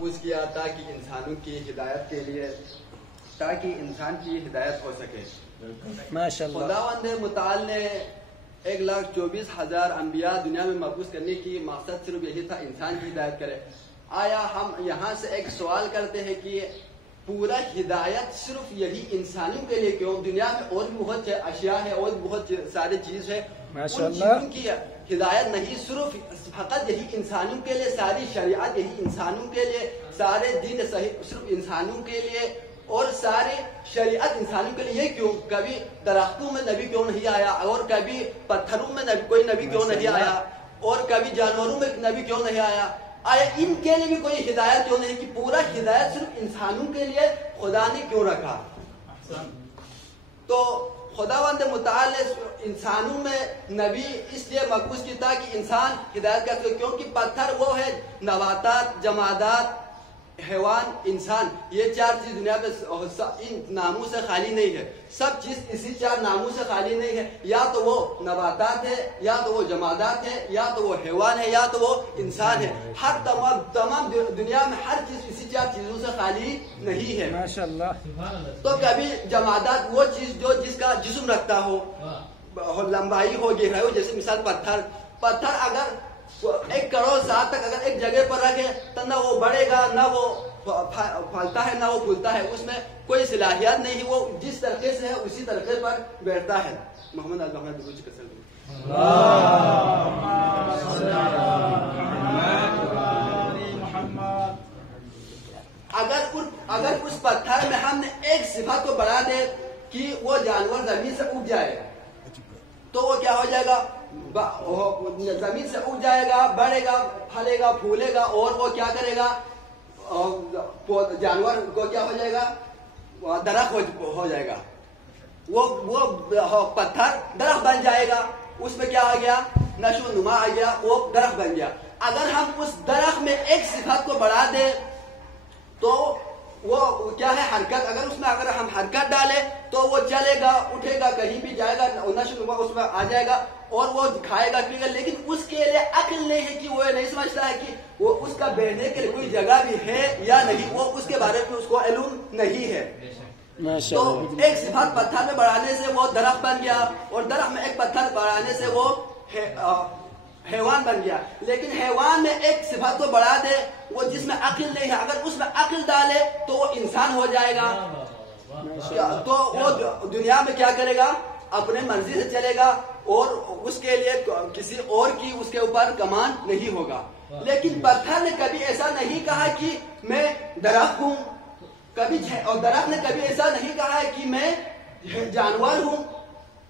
مبعوث کیا تاکہ انسانوں کی ہدایت کے لیے، تاکہ انسان کی ہدایت ہو سکے۔ ماشاءاللہ۔ خداوند متعال نے 1,24,000 انبیاء دنیا میں مبعوث کرنے کی مقصد صرف یہی تھا انسان کی ہدایت کرے۔ آیا ہم یہاں سے ایک سوال کرتے ہیں کہ پورا ہدایت صرف یہی انسانوں کے لیے کیوں؟ دنیا میں اور بھی بہت اشیاء ہے اور بہت سارے چیز ہے، ان چیزوں کی ہدایت نہیں، صرف فقط یہی انسانوں کے لیے، ساری شریعت یہی انسانوں کے لیے، سارے دین صحیح صرف انسانوں کے لیے اور ساری شریعت انسانوں کے لیے، یہ کیوں؟ کبھی درختوں میں نبی کیوں نہیں آیا، اور کبھی پتھروں میں کوئی نبی کیوں نہیں آیا، اور کبھی جانوروں میں نبی کیوں نہیں آیا؟ آیا ان کے لیے بھی کوئی ہدایت کیوں نہیں کہ پورا ہدایت صرف انسانوں کے لیے خدا نے کیوں رکھا؟ تو خداوند متعال نے انسانوں میں نبی اس لیے مبعوث کی تھا کہ انسان ہدایت کر سکے، کیونکہ پتھر وہ ہے، نباتات، جمادات، حیوان، انسان، یہ چار چیز دنیا پہ ان ناموں سے خالی نہیں ہے، سب چیز اسی چار ناموں سے خالی نہیں ہے، یا تو وہ نباتات ہے، یا تو وہ جمادات ہے، یا تو وہ حیوان ہے، یا تو وہ انسان ہے۔ ہر تمام دنیا میں ہر چیز اسی چار چیزوں سے خالی نہیں ہے۔ ماشاءاللہ۔ تو کبھی جمادات وہ چیز جو جس کا جسم رکھتا ہو، لمبائی ہو، گہرائی ہو، جیسے مثال پتھر اگر 1 کروڑ سال تک اگر ایک جگہ پر رکھے تو نہ وہ بڑھے گا، نہ وہ پھلتا ہے، نہ وہ پھولتا ہے، اس میں کوئی صلاحیت نہیں، وہ جس طریقے سے ہے اسی طریقے پر بیٹھتا ہے۔ محمد اگر اس پتھر میں ہم نے ایک صفت کو بڑھا دے کہ وہ جانور زمین سے اٹھ جائے تو وہ کیا ہو جائے گا؟ زمین سے اٹھ جائے گا، بڑھے گا، پھلے گا، پھولے گا، اور وہ کیا کرے گا؟ جانور کو کیا ہو جائے گا؟ درخت ہو جائے گا، وہ پتھر درخت بن جائے گا، اس میں کیا آ گیا؟ نشو و نما آ گیا، وہ درخت بن گیا۔ اگر ہم اس درخت میں ایک صفت کو بڑھا دیں تو وہ کیا ہے؟ حرکت۔ اگر ہم حرکت ڈالیں تو وہ چلے گا، اٹھے گا، کہیں بھی جائے گا، نشو و نما اس میں آ جائے گا اور وہ کھائے گا، پیے گا، لیکن اس کے لیے عقل نہیں ہے کہ وہ نہیں سمجھتا ہے کہ وہ اس کا بیٹھنے کے لیے کوئی جگہ بھی ہے یا نہیں، وہ اس کے بارے میں اس کو علم نہیں ہے۔ تو ایک صفت پتھر میں بڑھانے سے وہ درخت بن گیا، اور درخت میں ایک پتھر بڑھانے سے وہ حیوان بن گیا۔ لیکن حیوان میں ایک صفت کو بڑھا دے، وہ جس میں عقل نہیں ہے، اگر اس میں عقل ڈالے تو وہ انسان ہو جائے گا، تو وہ دنیا میں کیا کرے گا؟ اپنے مرضی سے چلے گا، اور اس کے لیے کسی اور کی اس کے اوپر کمان نہیں ہوگا۔ لیکن پتھر نے کبھی ایسا نہیں کہا کہ میں درخت ہوں، اور درخت نے کبھی ایسا نہیں کہا ہے کہ میں جانور ہوں،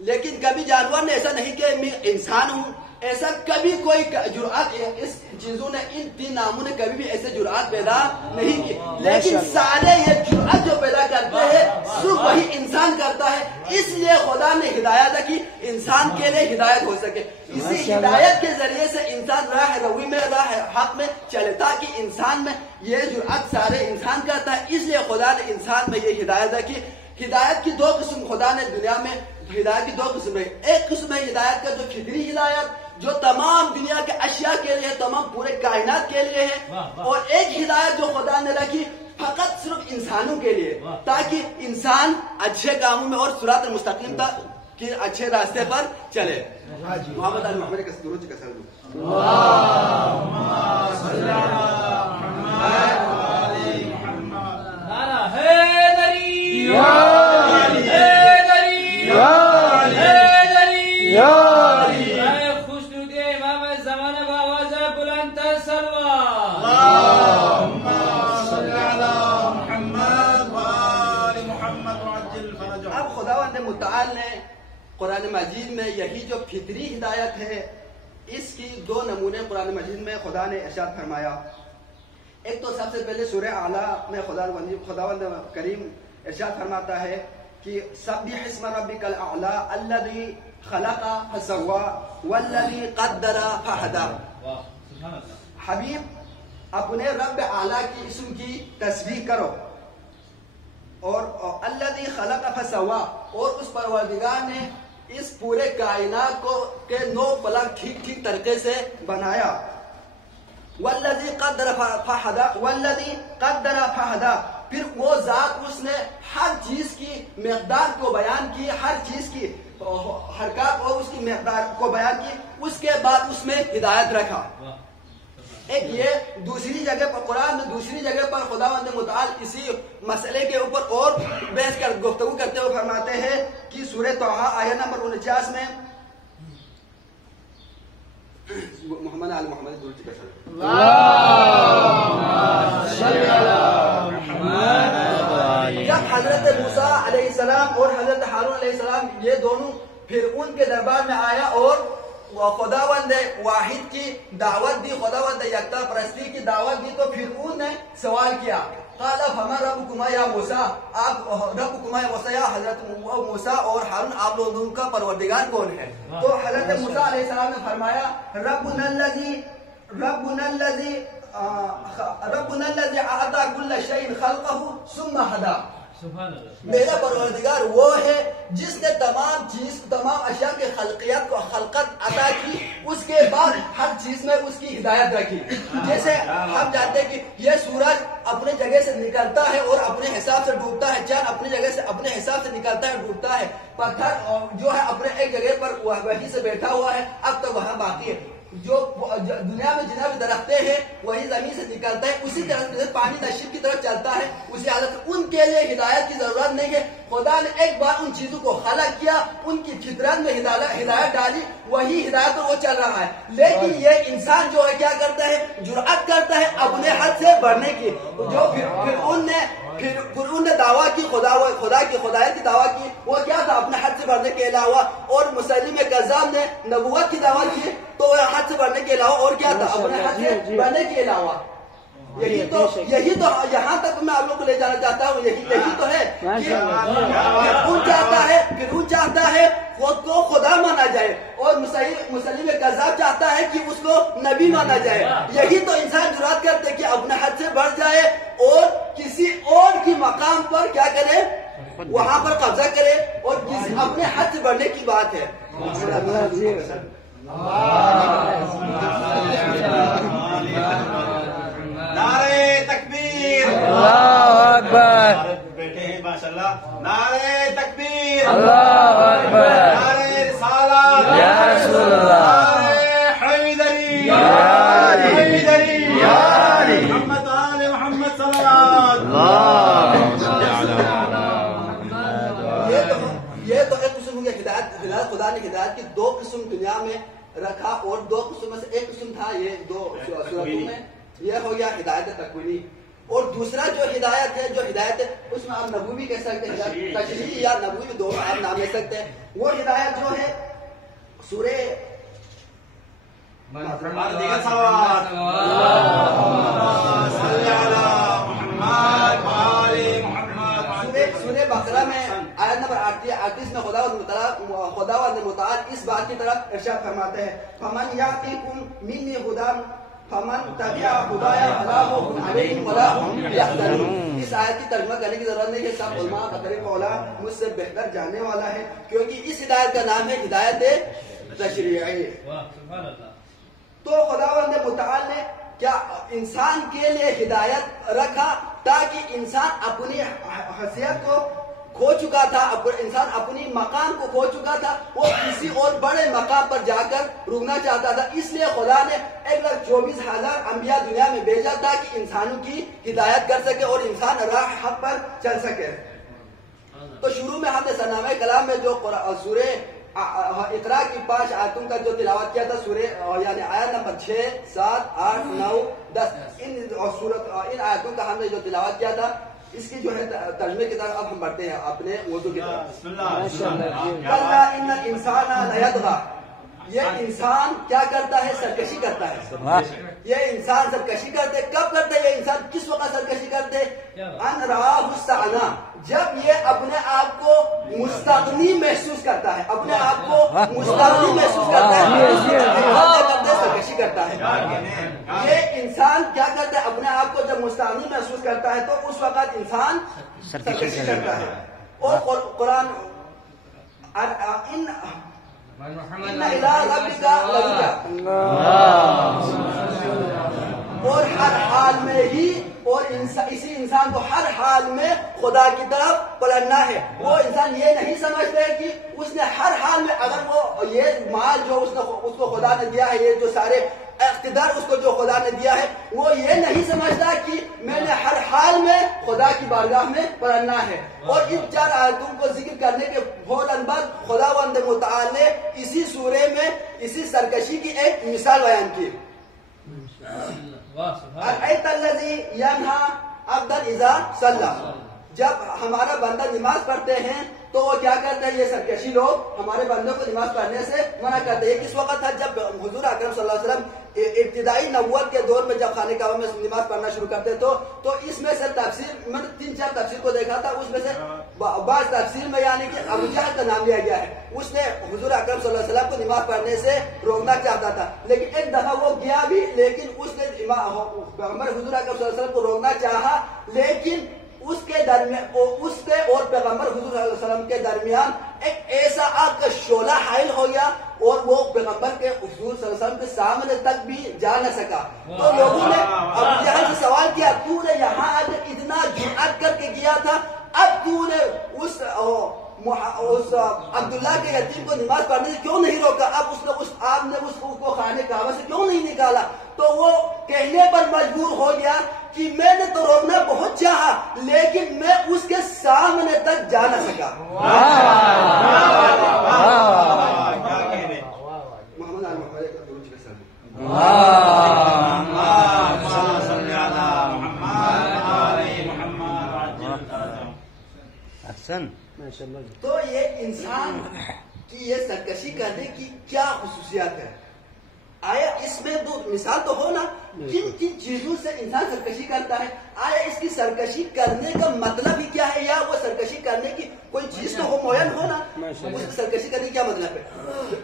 لیکن کبھی جانور نے ایسا نہیں کہ میں انسان ہوں۔ ایسا کبھی کوئی جرأت اس چیزوں نے، ان 3 ناموں نے کبھی بھی ایسے جرأت پیدا نہیں کی، لیکن سارے یہ جرأت جو پیدا کرتے ہیں صرف وہی انسان کرتا ہے۔ اس لیے خدا نے ہدایت کی انسان کے لیے ہدایت ہو سکے، اسی ہدایت کے ذریعے سے انسان راہ روی میں، راہ حق میں چلے، تاکہ انسان میں یہ جرأت سارے انسان کرتا ہے۔ اس لیے خدا نے انسان میں یہ ہدایت کی۔ ہدایت کی 2 قسم خدا نے دنیا میں، ہدایت کی 2 قسم ہے۔ ایک قسم ہے ہدایت کا جو فطری ہدایت، جو تمام دنیا کے اشیاء کے لیے، تمام پورے کائنات کے لیے ہے، اور ایک ہدایت جو خدا نے رکھی فقط صرف انسانوں کے لیے، تاکہ انسان اچھے کاموں میں اور صراط المستقیم تک کہ اچھے راستے پر چلے۔ محمد محمد کا درود کا سلام۔ اللهم صل علی محمد وعلى محمد۔ نعرہ حیدری، یا حیدری، یا حیدری، یا متعال نے قرآن مجید میں یہی جو فطری ہدایت ہے، اس کی 2 نمونے قرآن مجید میں خدا نے ارشاد فرمایا۔ ایک تو سب سے پہلے سورہ اعلیٰ میں خداوند کریم ارشاد فرماتا ہے کہ سبح اسم ربک الاعلی الذی خلق فسوى والذی قدر فہدی۔ حبیب اپنے رب اعلیٰ کی اسم کی تسبیح کرو، اور الذی خلق فسوى، اور اس پروردگار نے اس پورے کائنات کو کے 9 پلک ٹھیک طریقے سے بنایا۔ والذی قدر فہدا، والذی قدر فہدا، پھر وہ ذات اس نے ہر چیز کی مقدار کو بیان کی، ہر چیز کی حرکات اور اس کی مقدار کو بیان کی، اس کے بعد اس میں ہدایت رکھا۔ ایک یہ دوسری جگہ پر قرآن میں دوسری جگہ پر خداوند متعال اسی مسئلے کے اوپر اور بحث کر گفتگو کرتے ہوئے فرماتے ہیں کہ سورہ طٰہٰ آیت نمبر 49 میں محمد علی محمد جب حضرت موسیٰ علیہ السلام اور حضرت ہارون علیہ السلام یہ دونوں پھر ان کے دربار میں آیا اور خداوند واحد کی دعوت دی، خداوند یکتا پرستی کی دعوت دی، تو پھر انہوں نے سوال کیا قال فما ربکما یا موسیٰ، آپ ربکما یا موسیٰ، یا حضرت موسیٰ اور ہارون آپ لوگوں کا پروردگار کون ہے؟ تو حضرت موسیٰ علیہ السلام نے فرمایا ربنا الذی اعطى كل شيء خلقه ثم هدى، میرا پروردگار وہ ہے جس نے تمام اشیاء کے خلقت عطا کی، اس کے بعد ہر چیز میں اس کی ہدایت رکھی۔ جیسے ہم جانتے ہیں کہ یہ سورج اپنے جگہ سے نکلتا ہے اور اپنے حساب سے ڈوبتا ہے، چاند اپنی جگہ سے اپنے حساب سے نکلتا ہے ڈوبتا ہے، پتھر جو ہے اپنے ایک جگہ پر وہیں سے بیٹھا ہوا ہے، اب تک وہاں باقی ہے، جو دنیا میں جتنا بھی درختے ہیں وہی زمین سے نکلتا ہے، اسی طرح سے پانی نشیب کی طرف چلتا ہے، اسی حالت سے ان کے لیے ہدایت کی ضرورت نہیں ہے۔ خدا نے ایک بار ان چیزوں کو خلق کیا، ان کی فطرت میں ہدایت ڈالی، وہی ہدایت پر وہ چل رہا ہے، لیکن یہ انسان جو ہے کیا کرتا ہے، جرأت کرتا ہے اپنے حد سے بڑھنے کی، جو پھر انہوں نے دعویٰ کی خدا کی خدایت کی دعویٰ کی، وہ کیا تھا اپنے حد سے بڑھنے کے علاوہ، اور مسلم کذاب نے نبوت کی دعویٰ کی تو وہ حد سے بڑھنے کے علاوہ اور کیا تھا اپنے حد سے بڑھنے کے علاوہ۔ یہی تو یہاں تک میں آپ لوگ کو لے جانا چاہتا ہوں، یہی تو ہے کہ فرعون چاہتا ہے خود کو خدا مانا جائے، اور مسلم کذاب چاہتا ہے کہ اس کو نبی مانا جائے۔ یہی تو انسان جرات کرتے کہ اپنے حد سے بڑھ جائے اور کسی اور کی مقام پر کیا کرے، وہاں پر قبضہ کرے، اور اپنے حد سے بڑھنے کی بات ہے۔ نعرے تکبیر، اللہ اکبر، بیٹھے ہیں ماشاءاللہ، نعرے تکبیر، اللہ اکبر، نعرے رسالت یا رسول اللہ، نعرے حیدری، یا علی، حیدری، یا علی، محمد آل محمد صلوات یہ تو ایک قسم کی ہدایت خدا نے ہدایت کی دو قسم دنیا میں رکھا، اور دو قسم میں سے ایک قسم تھا یہ دو صورتوں میں، یہ ہو گیا ہدایت تکوینی، اور دوسرا جو ہدایت ہے اس میں آپ نبوی کہہ سکتے ہیں، تشریعی یا نبوی دونوں آپ نام لے سکتے ہیں۔ وہ ہدایت جو ہے سورہ سورہ بقرہ میں آیت نمبر 38 میں خداوند متعال اس بات کی طرف ارشاد فرماتے ہیں فمن یاتیکم منی ہدی فمن تبع ہدایا فلا خوف علیہم ولا هم یحزنون۔ اس آیت کی ترجمہ کرنے کی ضرورت نہیں ہے، سب علماء بطریق اولا مجھ سے بہتر جاننے والا ہے، کیونکہ اس ہدایت کا نام ہے ہدایت تشریعی۔ تو خداوند متعال نے کیا انسان کے لیے ہدایت رکھا تاکہ انسان اپنی حیثیت کو کھو چکا تھا، انسان اپنی مقام کو کھو چکا تھا، وہ کسی اور بڑے مقام پر جا کر رکنا چاہتا تھا، اس لیے خدا نے 1,24,000 انبیاء دنیا میں بھیجا تاکہ انسانوں کی ہدایت کر سکے اور انسان راہ حق پر چل سکے۔ تو شروع میں ہم نے سرنامہ کلام میں جو سورہ اقرا کی 5 آیتوں کا جو تلاوت کیا تھا، سورہ یعنی آیت نمبر 6، 7، 8، 9، 10، ان آیتوں کا ہم نے جو تلاوت کیا تھا، اس کی جو ہے ترجمے کی طرف اب ہم بڑھتے ہیں اپنے موضوع کی طرف۔ کلا ان الانسان لیطغی، یہ انسان کیا کرتا ہے، سرکشی کرتا ہے۔ یہ انسان سرکشی کرتے، کب کرتے یہ انسان، کس وقت سرکشی کرتے، ان رآہ استغنی، جب یہ اپنے آپ کو مستغنی محسوس کرتا ہے، اپنے آپ کو مستغنی محسوس کرتا ہے، سرکشی کرتا ہے۔ یہ انسان کیا کرتا ہے، اپنے آپ کو جب مستغنی محسوس کرتا ہے تو اس وقت انسان سرکشی کرتا ہے۔ اور قرآن ان الى ربک لرجع، اور ہر حال میں ہی اور اسی انسان کو ہر حال میں خدا کی طرف پلٹنا ہے. وہ انسان یہ نہیں سمجھتے کہ اس نے ہر حال میں اگر وہ یہ مال جو اس کو خدا نے دیا ہے, یہ جو سارے اقتدار اس کو جو خدا نے دیا ہے, وہ یہ نہیں سمجھتا کہ میں نے ہر حال میں خدا کی بارگاہ میں پڑھنا ہے. اور ان 4 آیتوں کو ذکر کرنے کے فوراً بعد خداوند متعال نے اسی سورے میں اسی سرکشی کی ایک مثال بیان کی. ارأیت الذی ینہا عبدا اذا صلی, جب ہمارا بندہ نماز پڑھتے ہیں تو وہ کیا کرتے ہیں, یہ سرکشی لوگ ہمارے بندوں کو نماز پڑھنے سے منع کرتے ہیں. یہ کس وقت تھا جب حضور اکرم صلی اللہ علیہ وسلم ابتدائی نبوت کے دور میں جب خانہ کعبہ میں نماز پڑھنا شروع کرتے تو اس میں سے تفسیر, میں نے 3-4 تفسیر کو دیکھا تھا, اس میں سے بعض تفسیر میں یعنی کہ ابو جہل کا نام لیا گیا ہے. اس نے حضور اکرم صلی اللہ علیہ وسلم کو نماز پڑھنے سے روکنا چاہتا تھا, لیکن ایک دفعہ وہ گیا بھی, لیکن اس نے پیغمبر حضور اکرم صلی اللہ علیہ وسلم کو روکنا چاہا, لیکن اس کے درمیان اس کے اور پیغمبر حضور صلی اللہ علیہ وسلم کے درمیان ایک ایسا آگ کا شعلہ حائل ہو گیا اور وہ پیغمبر کے حضور صلی اللہ علیہ وسلم کے سامنے تک بھی جا نہ سکا. تو لوگوں نے ابو جہل سے سوال کیا, تو نے یہاں آج اتنا جرأت کر کے گیا تھا, اب تو نے اس عبداللہ کے یتیم کو نماز پڑھنے سے کیوں نہیں روکا, اب آپ نے اس کو خانہ کعبہ سے کیوں نہیں نکالا؟ تو وہ کہنے پر مجبور ہو گیا کہ میں نے تو روکنا بہت چاہا, لیکن میں اس کے سامنے تک جا نہ سکا. تو یہ انسان کی یہ سرکشی کرنے کی کیا خصوصیات ہے؟ آیا اس میں تو مثال تو ہو نا, کن کن چیزوں سے انسان سرکشی کرتا ہے؟ آیا اس کی سرکشی کرنے کا مطلب ہی کیا ہے, یا وہ سرکشی کرنے کی کوئی چیز تو معین ہو نا, اس کی سرکشی کرنے کی کیا مطلب ہے؟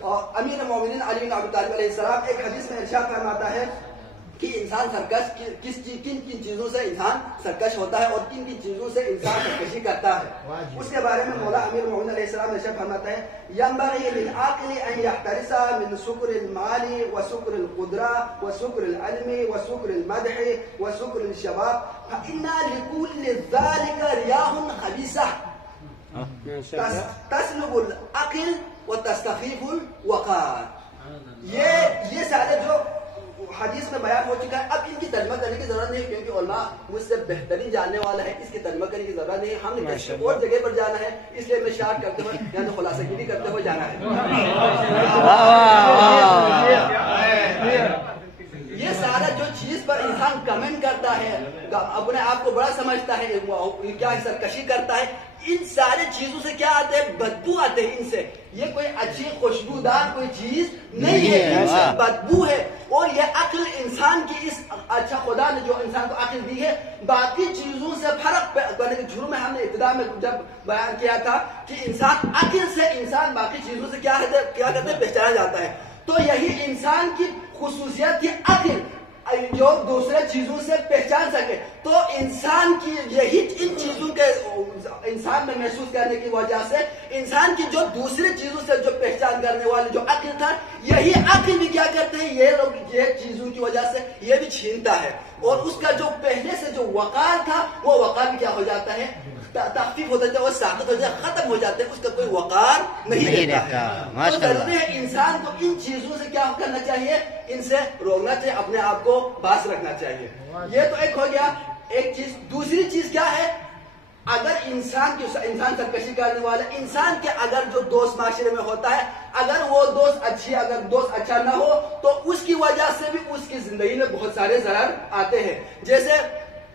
اور امیر المومنین علی بن ابی طالب علیہ السلام ایک حدیث میں ارشاد فرماتا ہے کہ انسان سرکش کن کن چیزوں سے انسان سرکش ہوتا ہے اور کن کن چیزوں سے انسان سرکشی کرتا ہے. اس کے بارے میں مولا امیر المومنین علیہ السلام ارشاد فرماتا ہے, ينبغي للعاقل ان يحترس من سكر المال وسكر القدرة وسكر العلم وسكر المدح وسكر الشباب فإن لكل ذلك رياح خبيثة تسلب العقل وتستخف الوقار. یہ سارے جو حدیث میں بیان ہو چکا ہے, اب ان کی ترجمہ کرنے کی ضرورت نہیں, کیونکہ علماء مجھ سے بہترین جاننے والا ہے, اس کی ترجمہ کرنے کی ضرورت نہیں. ہم نے کسی اور جگہ پر جانا ہے, اس لیے میں شارٹ کرتے ہوئے یعنی خلاصہ گیری کرتے ہوئے جانا ہے. یہ سارا جو چیز پر انسان کمنٹ کرتا ہے, اپنے آپ کو بڑا سمجھتا ہے, کیا سرکشی کرتا ہے, ان سارے چیزوں سے کیا آتے ہیں؟ بدبو آتے ہیں ان سے. یہ کوئی اچھی خوشبودار کوئی چیز نہیں ہے, ان سے بدبو ہے. اور یہ عقل انسان کی اس اچھا خدا نے جو انسان کو عقل دی ہے, باقی چیزوں سے فرق کرنے کے شروع میں ہم نے ابتدا میں جب بیان کیا تھا کہ انسان عقل سے انسان باقی چیزوں سے کیا کرتے ہیں, پہچانا جاتا ہے. تو یہی انسان کی خصوصیت کی عقل جو دوسرے چیزوں سے پہچان سکے. تو انسان کی یہی ان چیزوں کے انسان میں محسوس کرنے کی وجہ سے انسان کی جو دوسری چیزوں سے جو پہچان کرنے والی جو عقل تھا, یہی عقل بھی کیا کرتے ہیں, یہ لوگ یہ چیزوں کی وجہ سے یہ بھی چھینتا ہے, اور اس کا جو پہلے سے جو وقار تھا وہ وقار بھی کیا ہو جاتا ہے, تخفیف ہوتا ہے, وہ ساخت ہو جائے, ختم ہو جاتے ہیں, اس کا کوئی وقار نہیں رہتا ہے. تو ضروری ہے انسان کو ان چیزوں سے کیا کرنا چاہیے, ان سے روکنا چاہیے, اپنے آپ کو باز رکھنا چاہیے. یہ تو ایک ہو گیا ایک چیز. دوسری چیز کیا ہے, اگر انسان سرکشی کرنے والا انسان کے اگر جو دوست معاشرے میں ہوتا ہے, اگر وہ دوست اچھا نہ ہو تو اس کی وجہ سے بھی اس کی زندگی میں بہت سارے ضرر آتے ہیں. جیسے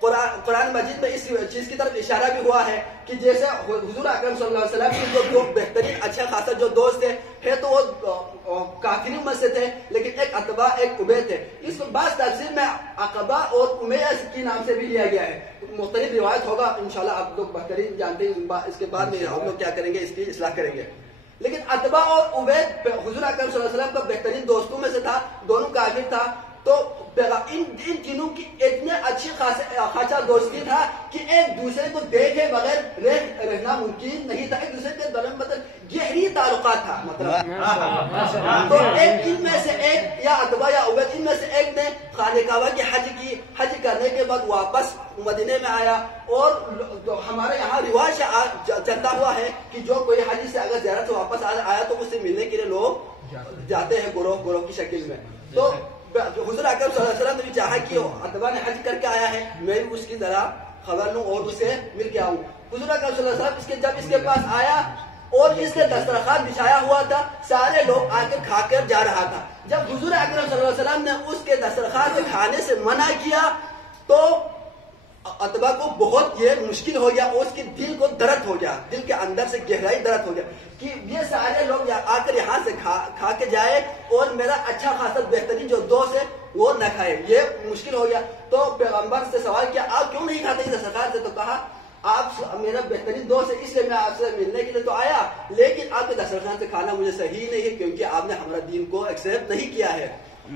قرآن مجید میں اس چیز کی طرف اشارہ بھی ہوا ہے کہ جیسے حضور اکرم صلی اللہ علیہ وسلم کے جو بہترین اچھا خاصا جو دوست تھے تو وہ کافرین میں سے تھے, لیکن ایک عتبہ ایک عبید تھے. اس کو بعض تفسیر میں عقبہ اور امیہ کے نام سے بھی لیا گیا ہے. مختلف روایت ہوگا, انشاءاللہ آپ لوگ بہترین جانتے ہیں, اس کے بعد میں ہم لوگ کیا کریں گے, اس کی اصلاح کریں گے. لیکن عتبہ اور عبید حضور اکرم صلی اللہ علیہ وسلم کا بہترین دوستوں میں سے تھا, دونوں کافر تھا. تو ان تینوں کی اتنے اچھی خاصا دوستی تھا کہ ایک دوسرے کو دیکھے بغیر رہنا ممکن نہیں تھا. ایک دوسرے کے درمیان مطلب گہری تعلقات تھا. مطلب تو ایک ان میں سے ایک یا عتبہ یا عبید ان میں سے ایک نے خانہ کعبہ کی حج کرنے کے بعد واپس مدینے میں آیا. اور ہمارے یہاں رواج چلتا ہوا ہے کہ جو کوئی حج سے اگر زیارت سے واپس آیا تو اس سے ملنے کے لیے لوگ جاتے ہیں گروہ کی شکل میں. تو حضور اکرم صلی اللہ علیہ وسلم نے بھی چاہا کہ عتبہ نے حج کر کے آیا ہے, میں بھی اس کی ذرا خبر لوں اور اسے مل کے آؤں. حضور اکرم صلی اللہ علیہ وسلم جب اس کے پاس آیا اور اس نے دسترخوان بچھایا ہوا تھا, سارے لوگ آ کے کھا کر جا رہا تھا. جب حضور اکرم صلی اللہ علیہ وسلم نے اس کے دسترخوان سے کھانے سے منع کیا تو عتبہ کو بہت یہ مشکل ہو گیا, اور اس کے دل کو درد ہو گیا, دل کے اندر سے گہرائی درد ہو گیا کہ یہ سارے لوگ آ کر یہاں سے کھا کے جائے اور میرا اچھا خاصا بہترین جو دوست ہے وہ نہ کھائے, یہ مشکل ہو گیا. تو پیغمبر سے سوال کیا آپ کیوں نہیں کھاتے دسترخوان سے؟ تو کہا آپ میرا بہترین دوست ہے اس لیے میں آپ سے ملنے کے لیے تو آیا, لیکن آپ کے دسترخوان سے کھانا مجھے صحیح نہیں ہے کیونکہ آپ نے ہمارا دین کو ایکسیپٹ نہیں کیا ہے.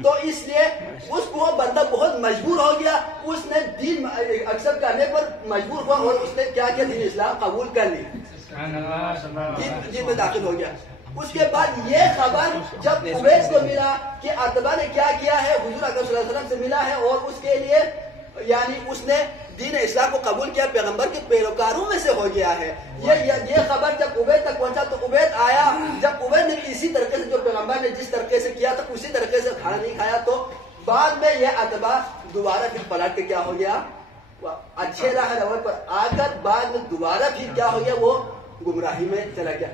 تو اس لیے اس کو بندہ بہت مجبور ہو گیا, اس نے دین ایکسیپٹ کرنے پر مجبور ہوا اور اس نے کیا کیا دین اسلام قبول کر لی, دین میں داخل ہو گیا. اس کے بعد یہ خبر جب اویس کو ملا کہ عتبہ نے کیا کیا ہے, حضور اکرم صلی اللہ علیہ وسلم سے ملا ہے اور اس کے لیے یعنی اس نے دین اسلام کو قبول کیا, پیغمبر کے پیروکاروں میں سے ہو گیا ہے. یہ خبر جب عبید تک پہنچا تو عبید آیا. جب عبید نے اسی طریقے سے جو پیغمبر نے جس طریقے سے کیا تھا اسی طریقے سے کھانا نہیں کھایا, تو بعد میں یہ عتبہ دوبارہ پھر پلٹ کے کیا ہو گیا, اچھے راہ رول پر آ کر بعد میں دوبارہ پھر کیا ہو گیا, وہ گمراہی میں چلا گیا.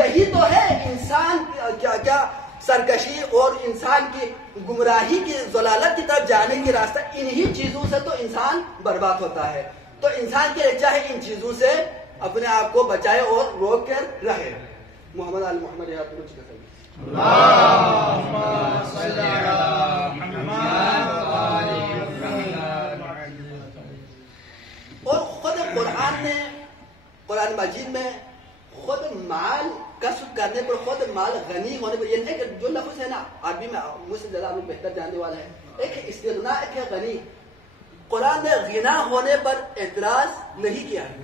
یہی تو ہے انسان کیا سرکشی اور انسان کی گمراہی کی ضلالت کی طرف جانے کی راستہ, انہی چیزوں سے تو انسان برباد ہوتا ہے. تو انسان کے لیے چاہے ان چیزوں سے اپنے آپ کو بچائے اور روک کر رہے. محمد آل محمد اور خود قرآن مجید میں خود مال کسب کرنے پر, خود مال غنی ہونے پر, یہ نہیں کہ جو لفظ ہے نا عربی میں مجھ سے زیادہ بہتر جاننے والا ہے, ایک ہے استغنا, ایک ہے غنی. قرآن نے غنا ہونے پر اعتراض نہیں کیا ہے,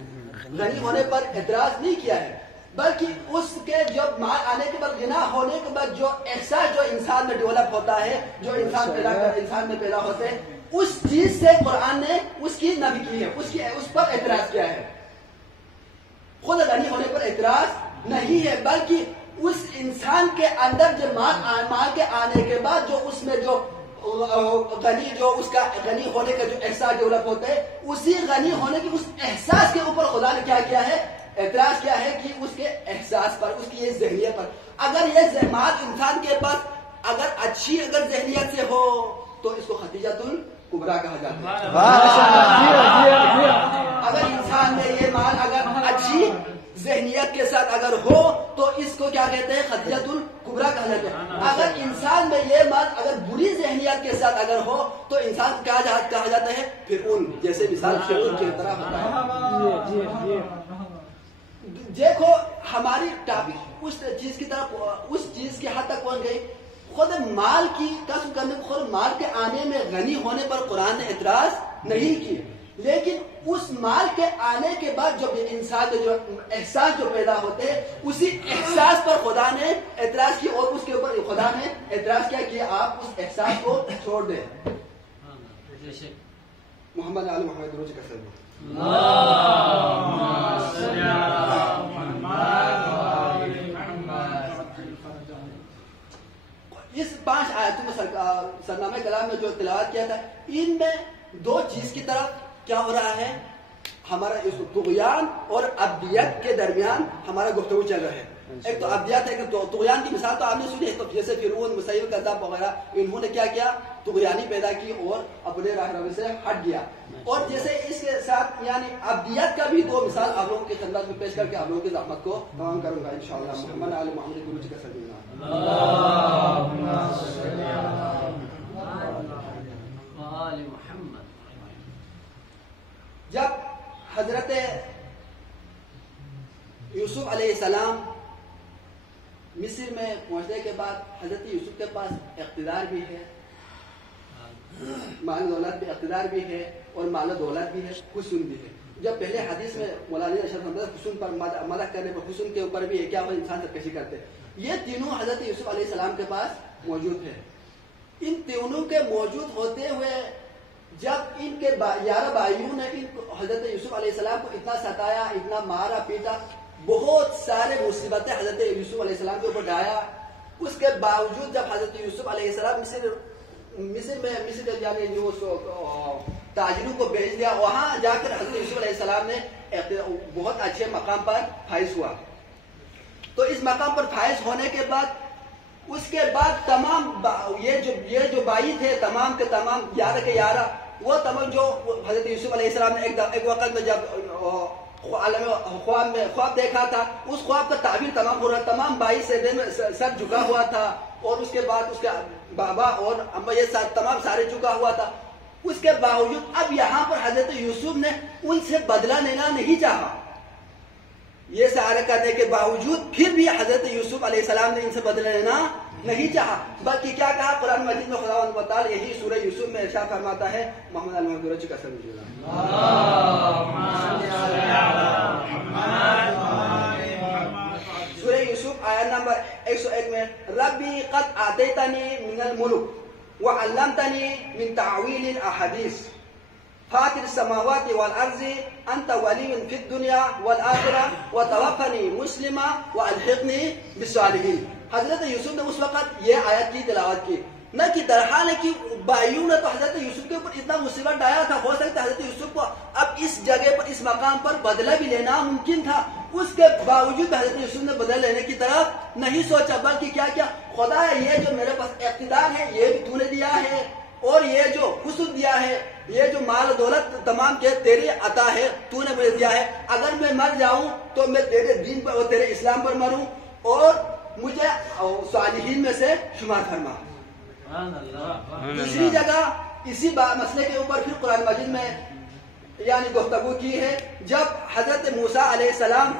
غنی ہونے پر اعتراض نہیں کیا ہے, بلکہ اس کے جب مال آنے کے بعد غنا ہونے کے بعد جو احساس جو انسان میں ڈیولپ ہوتا ہے, جو انسان میں پیدا ہوتے ہیں, اس چیز سے قرآن نے اس کی نفی کی ہے, اس پر اعتراض کیا ہے. خود غنی ہونے پر اعتراض نہیں ہے, بلکہ اس انسان کے اندر جو مال کے آنے کے بعد جو اس میں جو غنی جو اس کا غنی ہونے کا جو احساس ڈیولپ ہوتا ہے, اسی غنی ہونے کے اس احساس کے اوپر خدا نے کیا ہے, اعتراض کیا ہے کہ اس کے احساس پر, اس کی یہ ذہنیت پر. اگر یہ مال انسان کے پاس اگر اچھی اگر ذہنیت سے ہو تو اس کو ختیجۃ الکبریٰ کہا جاتا ہے. اگر انسان میں یہ مال اگر اچھی ذہنیت کے ساتھ اگر ہو تو اس کو کیا کہتے ہیں, ختیجۃ الکبریٰ کہا جاتا ہے. اگر انسان میں یہ مال اگر بری ذہنیت کے ساتھ اگر ہو تو انسان کہا جاتا ہے فرعون, جیسے مثال فرعون کی طرح ہوتا ہے. دیکھو ہماری ٹاپک اس چیز کی طرف, اس چیز کے حد تک پہنچ گئی. خود مال کی کسب کرنے, خود مال کے آنے میں غنی ہونے پر قرآن نے اعتراض نہیں کی, لیکن اس مال کے آنے کے بعد جو انسان کے جو احساس جو پیدا ہوتے ہیں, اسی احساس پر خدا نے اعتراض کی, اور اس کے اوپر خدا نے اعتراض کیا کہ آپ اس احساس کو چھوڑ دیں. محمد آل محمد روز کا سلام. اس 5 آیتوں میں سرنامہ کلام میں جو تلاوت کیا تھا, ان میں 2 چیز کی طرف کیا ہو رہا ہے, ہمارا اس طغیان اور ابدیت کے درمیان ہمارا گفتگو چل رہا ہے. ایک تو ابدیت ہے کہ طغیان کی مثال تو آپ نے سنی ہے, تو جیسے فرعون, مسیلمہ کذاب وغیرہ, انہوں نے کیا طغیانی پیدا کی اور اپنے راہ روی سے ہٹ گیا. اور جیسے اس کے ساتھ یعنی ابدیت کا بھی 2 مثال آپ لوگوں کی خدمت میں پیش کر کے آپ لوگوں کی زحمت کو تمام کروں گا انشاءاللہ. محمد آل محمد گروج کا سلام. جب حضرت یوسف علیہ السلام مصر میں پہنچنے کے بعد حضرت یوسف کے پاس اقتدار بھی ہے, مال دولت بھی اقتدار بھی ہے اور مال و دولت بھی ہے, حسن بھی ہے. جب پہلے حدیث میں مولانا ارشاد فرماتے حسن پر مدح کرنے پر, حسن کے اوپر بھی ہے کیا وہ انسان سرکشی کرتے. یہ تینوں حضرت یوسف علیہ السلام کے پاس موجود ہے. ان تینوں کے موجود ہوتے ہوئے جب ان کے 11 بھائیوں نے حضرت یوسف علیہ السلام کو اتنا ستایا, اتنا مارا پیٹا, بہت سارے مصیبتیں حضرت یوسف علیہ السلام کے اوپر ڈایا, اس کے باوجود جب حضرت یوسف علیہ السلام مصر یعنی جو تاجروں کو بھیج دیا, وہاں جا کر حضرت یوسف علیہ السلام نے بہت اچھے مقام پر فائز ہوا. تو اس مقام پر فائز ہونے کے بعد اس کے بعد تمام یہ جو بھائی تھے تمام کے تمام 11 کے 11 وہ تمام جو حضرت یوسف علیہ السلام نے ایک وقت میں جب خواب دیکھا تھا, اس خواب کا تعبیر تمام ہو رہا, تمام بھائی سجدے میں سر جھکا ہوا تھا, اور اس کے بعد اس کے بابا اور اما یہ تمام سارے جھکا ہوا تھا. اس کے باوجود اب یہاں پر حضرت یوسف نے ان سے بدلہ لینا نہیں چاہا. یہ سارے کرنے کے باوجود پھر بھی حضرت یوسف علیہ السلام نے ان سے بدلہ لینا نہیں چاہا, بلکہ کیا کہا قرآن مجید میں خداوند و تعالی یہی سورہ یوسف میں ارشاد فرماتا ہے, محمد المحمد کی قسم سورہ یوسف آیت نمبر 101 میں, ربی قد آتیتنی من الملک وعلمتنی من تعویل الاحادیث فاطر السماوات والارض انت ولی فی الدنیا والآخرہ وتوفنی مسلما والحقنی بالصالحین. حضرت یوسف نے اس وقت یہ آیت کی تلاوت کی, نہ کہ درحال ہے کہ بھائیوں نے تو حضرت یوسف کے اوپر اتنا مصیبت ڈایا تھا, ہو سکتا ہے حضرت یوسف کو اب اس جگہ پر اس مقام پر بدلہ بھی لینا ممکن تھا, اس کے باوجود حضرت یوسف نے بدلہ لینے کی طرف نہیں سوچا, بلکہ کیا کیا خدا ہے یہ جو میرے پاس اقتدار ہے یہ بھی تو نے دیا ہے, اور یہ جو حسن دیا ہے, یہ جو مال و دولت تمام کے تیری عطا ہے, تو نے مجھے دیا ہے, اگر میں مر جاؤں تو میں تیرے دین پر اور تیرے اسلام پر مروں, اور مجھے صالحین میں سے شمار فرما. دوسری جگہ اسی مسئلے کے اوپر پھر قرآن مجید میں یعنی گفتگو کی ہے, جب حضرت موسیٰ علیہ السلام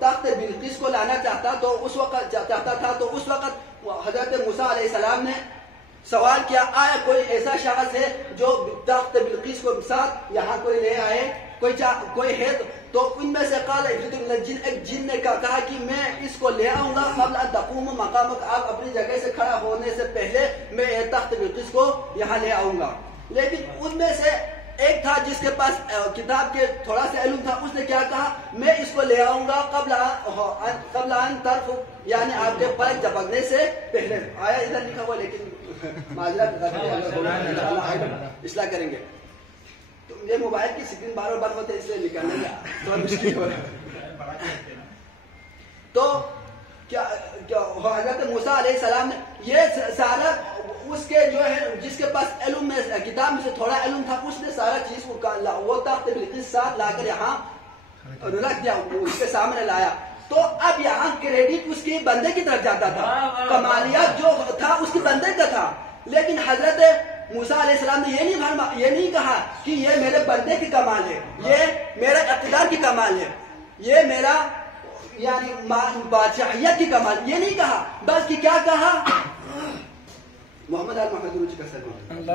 تخت بلقیس کو لانا چاہتا تو اس وقت حضرت موسیٰ علیہ السلام نے سوال کیا, آیا کوئی ایسا شخص ہے جو تخت بلقیس کو ساتھ یہاں کوئی لے آئے, کوئی ہے؟ تو ان میں سے قال ایک جن نے کہا کہ میں اس کو لے آؤں گا, قبل ان تقوم مقامک, آپ اپنی جگہ سے کھڑا ہونے سے پہلے میں تخت بلقیس کو یہاں لے آؤں گا. لیکن ان میں سے ایک تھا جس کے پاس کتاب کے تھوڑا سا علم تھا, اس نے کیا کہا, میں اس کو لے آؤں گا قبل ان طرف یعنی آپ کے پر جھپکنے سے پہلے. آیا ادھر لکھا ہوا لیکن معذرت اصلاح کریں گے. تو یہ موبائل کی اسکرین بار بار ہوتے اس لیے نکالنے کا تھوڑا مشکل ہو رہا ہے. تو کیا حضرت موسیٰ علیہ السلام نے یہ سارا اس کے جو ہے جس کے پاس علم میں کتاب میں سے تھوڑا علم تھا, اس نے سارا چیز وہ تخت بلقیس ساتھ لا کر یہاں رکھ دیا, اس کے سامنے لایا. تو اب یہاں کریڈٹ اس کے بندے کی طرف جاتا تھا, کمالیات جو تھا اس کے بندے کا تھا, لیکن حضرت موسیٰ علیہ السلام نے یہ نہیں کہا کہ یہ میرے بندے کی کمال ہے, یہ میرا اقتدار کی کمال ہے, یہ میرا یعنی بادشاہیت کی کمال, یہ نہیں کہا, بلکہ کیا کہا, محمد المحمد کا سلام.